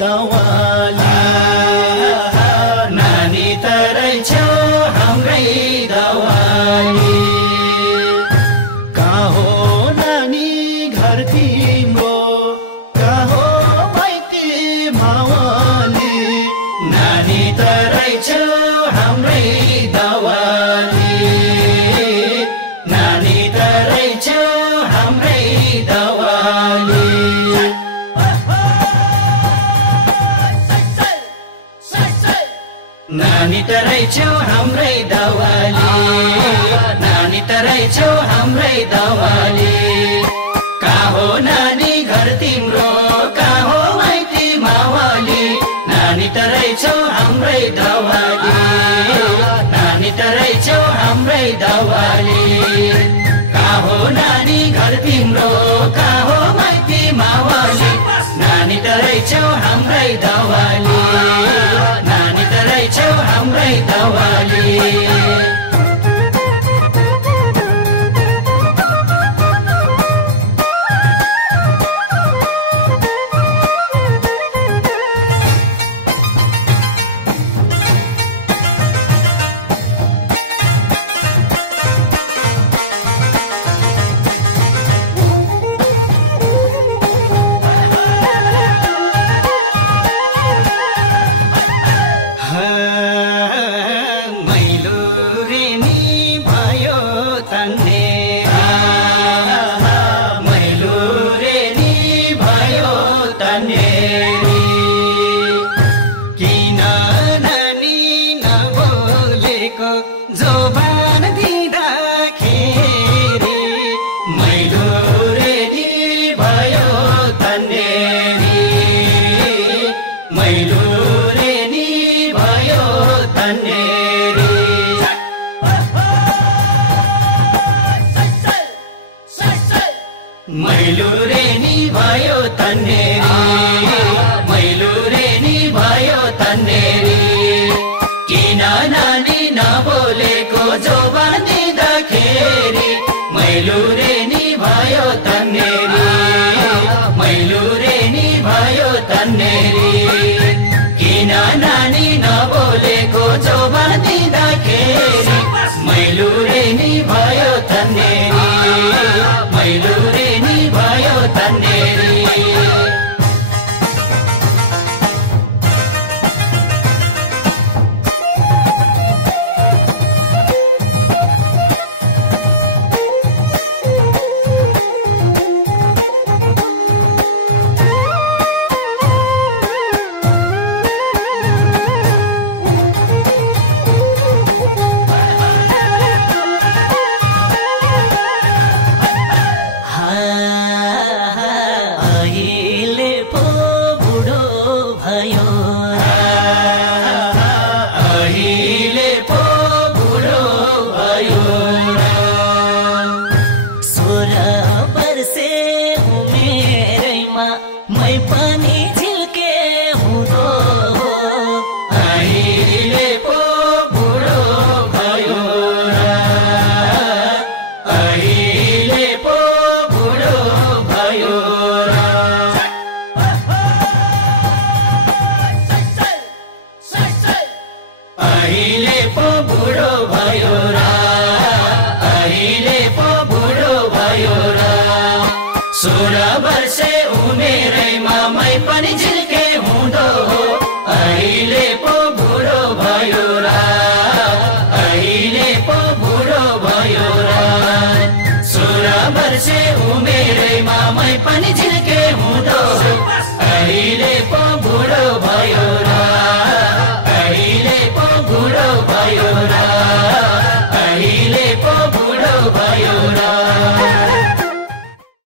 दवाली नानी तरै छौ हाम्रै दवाली कहाँ हो नानी घर तिम्रो कहाँ हो माइती मावली नानी तरै छौ हाम्रै दवाली नानी तरै छौ हाम्रै दवाली नानी तरै छौ हाम्रै दवाली नानी तरै छौ हाम्रै दवाली कहाँ हो नानी घर तिम्रो कहाँ हो माइती मावली नानी तरै छौ हाम्रै दवाली नानी तरै छौ हाम्रै दवाली कहाँ हो नानी घर तिम्रो कहाँ हो माइती मावली नानी तरै छौ हाम्रै दवाली नानी तरै छौ हाम्रै दवाली मैलु रेनी भयो तन्नेरी मैलु रेनी भयो तन्नेरी किन नानी नबोलेको जोबान दिँदाखेरि मैलु रेनी भयो तन्नेरी मैलु रेनी भयो तन्नेरी किन नानी नबोलेको जोबान दिँदाखेरि मैलु रेनी भयो तन्नेरी मैलु रेनी भयो तन्नेरी अहिले पो बुढो भयो र अहिले पो बुढो भयो र 16 वर्षे उमेरैमा मै पनि झिल्के हुँदो हो अहिले पो बुढो भयो र अहिले पो बुढो भयो र 16 वर्षे उमेरैमा मै पनि झिल्के हुँदो हो अहिले पो बुढो भयो र अहिले पो बुढो भयो र